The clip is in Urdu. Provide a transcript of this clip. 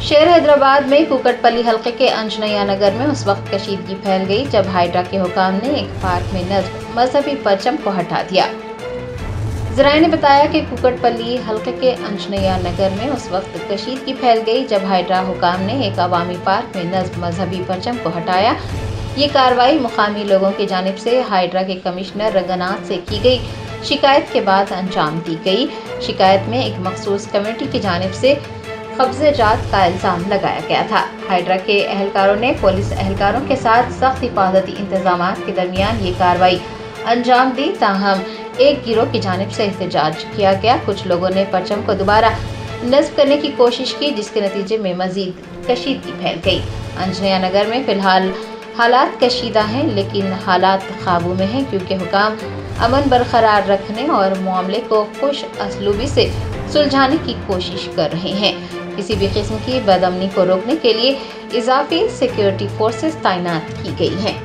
شہر حیدرآباد میں کوکٹپلی حلقے کے انجنیا نگر میں اس وقت کشیدگی پھیل گئی جب ہائیڈرا کے حکام نے ایک پارک میں نصب مذہبی پرچم کو ہٹا دیا۔ ذرائع نے بتایا کہ کوکٹپلی حلقے کے انجنیا نگر میں اس وقت کشیدگی پھیل گئی جب ہائیڈرا حکام نے ایک عوامی پارک میں نصب مذہبی پرچم کو ہٹایا۔ یہ کارروائی مقامی لوگوں کی جانب سے ہائیڈرا کے کمشنر رنگناتھ سے کی گئی شکایت کے بعد انجام دی گئی۔ شکایت میں ایک مخصوص کمیٹی کی جانب سے قبضہ جات کا الزام لگایا گیا تھا۔ ہائیڈرا کے اہلکاروں نے پولیس اہلکاروں کے ساتھ سخت حفاظتی انتظامات کے درمیان یہ کارروائی انجام دی، تاہم ایک گروہ کی جانب سے احتجاج کیا گیا۔ کچھ لوگوں نے پرچم کو دوبارہ نصب کرنے کی کوشش کی، جس کے نتیجے میں مزید کشیدگی پھیل گئی۔ انجنیا نگر میں فی الحال حالات کشیدہ ہیں، لیکن حالات قابو میں ہیں کیونکہ حکام امن برقرار رکھنے اور معاملے کو خوش اسلوبی سے سلجھانے کی کوشش کر رہے ہیں۔ کسی بھی قسم کی بدامنی کو روکنے کے لیے اضافی سیکیورٹی فورسز تعینات کی گئی ہیں۔